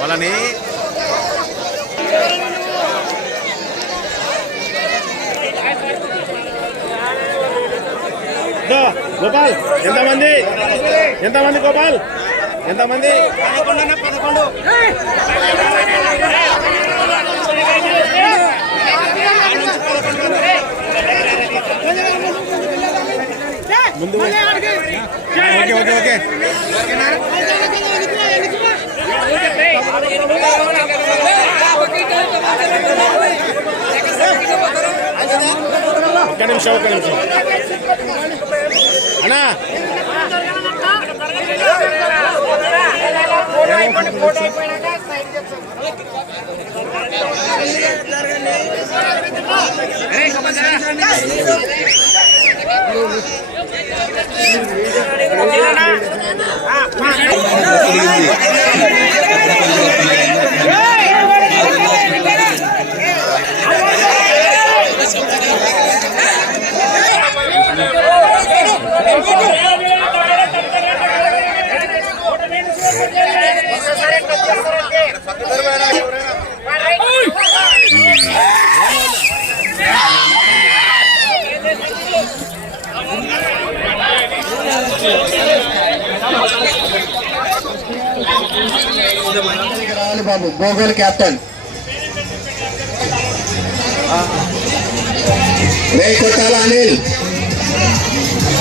వాళ్ళని గోపాల్ ఎంతమంది ఎంతమంది గోపాల్ ఎంతమంది ముందు ఓకే ఓకే ఓకే ఒక్క నిమిషం అన్నా బాబు గోగోల్ కెప్టెన్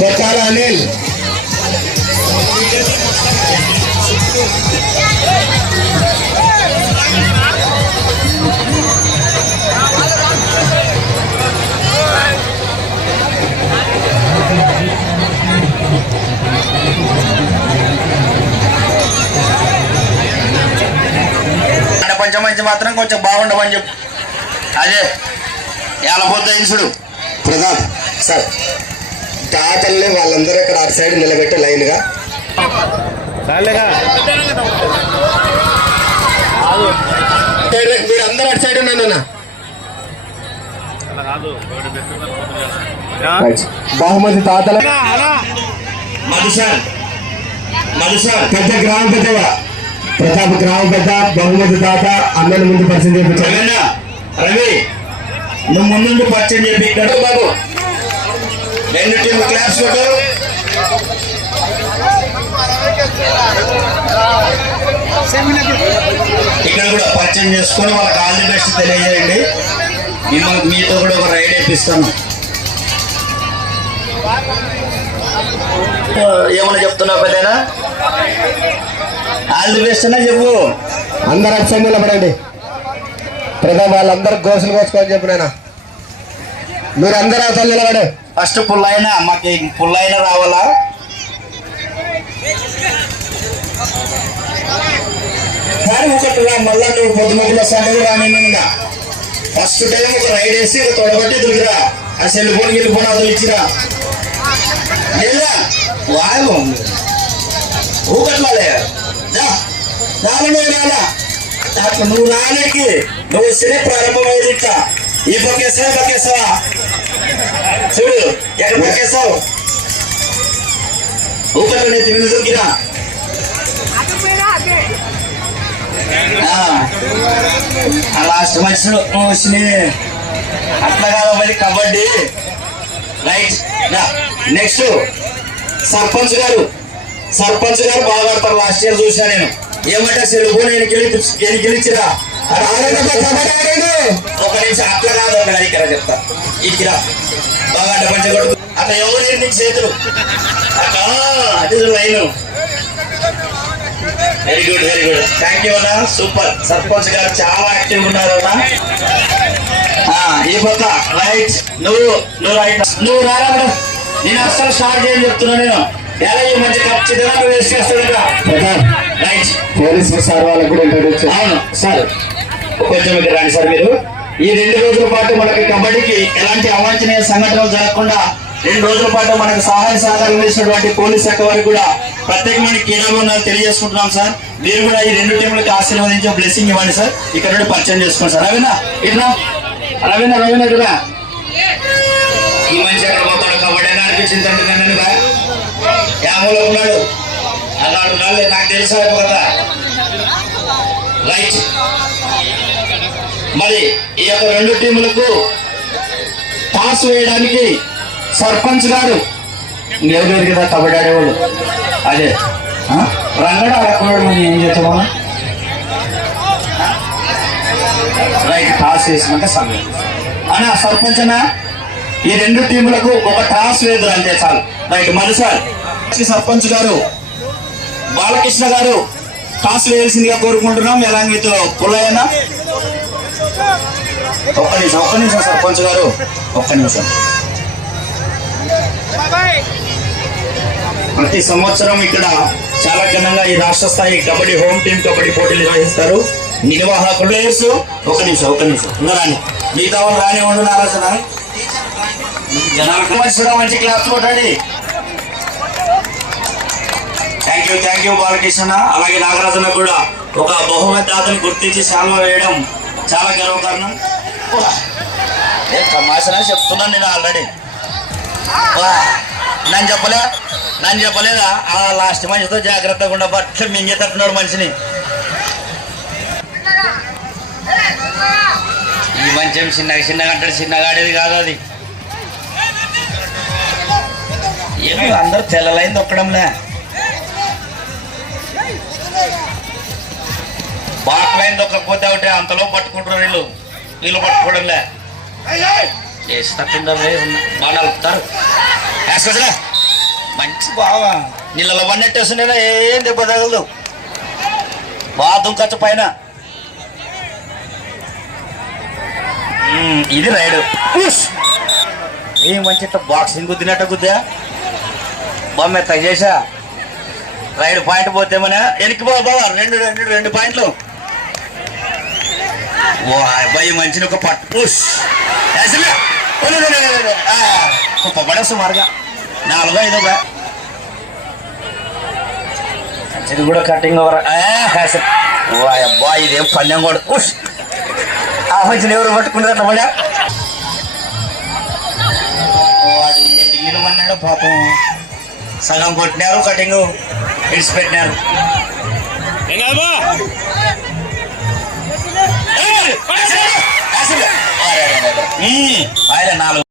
కొట్టాల అనిల్ మాత్రం కొంచెం బాగుండమని చెప్పు. అదే ఏలపోతే ఇన్సుడు ప్రతాప్ సార్ తాతల్ని వాళ్ళందరూ ఇక్కడ అటు సైడ్ నిలబెట్టి లైన్ గా చాలేగా మీరు అందరూ అటు సైడ్ ఉన్నాను. బహుమతి తాతల మధుసార్ పెద్ద గ్రామ పెద్దగా ప్రతాప్ గ్రామ పెద్ద బహుమతి తాత అందరి ముందు పరిచయం చేయించారు. జగన్న రవి నువ్వు ముందు పరిచయం చెప్పి ఇక్కడ బాబు 2 టీం క్లాస్ ఫోటో. ఇక్కడ కూడా పరిచయం చేసుకొని వాళ్ళకి ఆల్ ది బెస్ట్ తెలియజేయండి. మిమ్మల్ని మీతో కూడా ఒక రైడ్ వేపిస్తాను. ఏమన్నా చెప్తున్నావు పెద్దనా? ఆల్ ది బెస్ట్ అన్నా చెప్పు. అందరు అటు సైడ్ నిలబడండి. ప్రతాప్ వాళ్ళందరూ గోసులు కోసుకొని చెప్పు నాయన. మీరు అందరూ అసలు నిలబడే ఫస్ట్ పుల్లైనా మాకు పుల్లైనా రావాలా? కానీ ఒకటిగా మళ్ళా నువ్వు పొద్దుమొదల సభలు రానిగా ఫస్ట్ టైం ఒక రైడ్ వేసి తొడబట్టి దిగురా. ఆ సెల్ ఫోన్ గిల్ ఫోన్ అసలు ఇచ్చిరా లేదా వాయు ఊకట్లాలే నువ్వు రానికి నువ్వు వస్తేనే ప్రారంభమైంది. ఇట్లా ఈ పక్కేసావా చూడు ఎక్కడ పక్కేస్తావు ఊకట్లనే తిరిగి దొరికిరా. లాస్ట్ మ్యాచ్ వచ్చినాయి అట్లా కాదు మరి కబడ్డీ రైట్. నెక్స్ట్ సర్పంచ్ గారు బాగా ఆడతారు. లాస్ట్ ఇయర్ చూసా నేను. ఏమంటే సెలవు నేను గెలిచిరా. ఒక నిమిషం అట్లా కాదు ఇక్కడ చెప్తా. ఇక్కడ బాగా పంచ కొడుకు అట్లా ఎవరు నీకు చేతులు అట్లా అది line. Very good thank you అన్న. సూపర్. సర్పంచ్ గారు చాలా యాక్టివ్ ఉన్నారు అన్న. ఈ పక్క రైట్ నువ్వు రైట్ నువ్వు రారా. నేను అసలు స్టార్ట్ చేయని చెప్తున్నా. నేను ఎలా ఈ మధ్య ఖచ్చితంగా వేస్ట్ చేస్తాడు. రైట్ పోలీస్ సార్ వాళ్ళకి కూడా ఇంట్రడ్యూస్. అవును సార్ కొంచెం ఇక్కడ రండి సార్. మీరు ఈ 2 రోజుల పాటు మనకి కబడ్డీకి ఎలాంటి అవాంఛనీయ సంఘటనలు జరగకుండా 2 రోజుల పాటు మనకు సహాయ సహకారం చేసినటువంటి పోలీస్ శాఖ వారికి కూడా ప్రత్యేకమైన క్రీడాభివందనాలు తెలియజేసుకుంటున్నాం సార్. మీరు కూడా ఈ 2 టీంలకు ఆశీర్వదించే బ్లెస్సింగ్ ఇవ్వండి సార్. ఇక్కడ నుండి పరిచయం చేసుకోండి సార్. రవీనా కదా ఈ మనిషి ఎక్కడ పోతాడు? కబడ్డీ అనిపించింది తండ్రి. యామలో ఉన్నాడు అన్నాడు నాకు తెలుసా కదా. రైట్ మరి ఈ యొక్క 2 టీములకు టాస్ వేయడానికి సర్పంచ్ గారు ఎవరు కదా కబడ్డీ ఆడేవాళ్ళు అదే రంగడ ఆడకూడదు. మనం ఏం చేస్తామా? రైట్ టాస్ వేసినాక సమయం అన్నా సర్పంచ్ అన్నా ఈ 2 టీములకు ఒక టాస్ వేదు అంతే చాలు. రైట్ మరోసారి సర్పంచ్ గారు బాలకృష్ణ గారు టాస్ వేయాల్సిందిగా కోరుకుంటున్నాం. ఎలాగైతే పుల్లయ్యనా ఒక్క నిమిషం సర్పంచ్ గారు ఒక్క నిమిషం. ప్రతి సంవత్సరం ఇక్కడ చాలా ఘనంగా ఈ రాష్ట్ర స్థాయి కబడ్డీ హోమ్ టీం కబడ్డీ పోటీలు నిర్వహిస్తారు. నిర్వాహకులు ఒక్క నిమిషం ఉన్నారాని మిగతా వాళ్ళు రాని ఉండు ఆలోచన జనాలకు మంచి క్లాస్ కొట్టండి. Thank you Balakrishna. అలాగే నాగరాజన కూడా ఒక బహుమతి దాతను గుర్తించి శాల్వా వేయడం చాలా గర్వకారణం. నేను తమాషా చెప్తున్నాను. నేను ఆల్రెడీ నన్ను చెప్పలేదా? ఆ లాస్ట్ మనిషితో జాగ్రత్తగా ఉండ బట్ల మింగేటట్టున్నాడు మనిషిని. ఈ మంచి చిన్నగా అంటాడు. చిన్నగా ఆడేది కాదు అది. ఏమో అందరు తెల్లలైంది ఒక్కడంలే. బాట్లైంది ఒక్కకపోతే ఒకటి అంతలో పట్టుకుంటారు. వీళ్ళు పట్టుకోవడంలే. వేస్తారు బాగా నలుపుతారు. వేసుకోవచ్చులే మంచి బాగా నీళ్ళలో పన్నెట్టేస్తున్నా ఏం దెబ్బ తగలదు. బాగా దుంకచ్చు పైన. ఇది రైడు. ఏం మంచి బాక్సింగ్ గుద్దినట్టు గుద్దా బొమ్మ చేసా. రైడ్ పాయింట్ పోతే మన వెనక్కి బాబా 2 పాయింట్లు. ఓ అబ్బాయి మంచిని ఒక పట్టు పడే సుమారుగా 4-5 ఇది కూడా కటింగ్ ఓవర్ ఓ అబ్బాయి ఇదేం పన్నెం కూడా ఆ మంచిని ఎవరు పట్టుకుంటారు అట్లా పడా వాడు నీళ్ళు పన్నాడు పాపం సగం కొట్టినారు కటింగ్ ఇడిచిపెట్టినారు ఆయన 4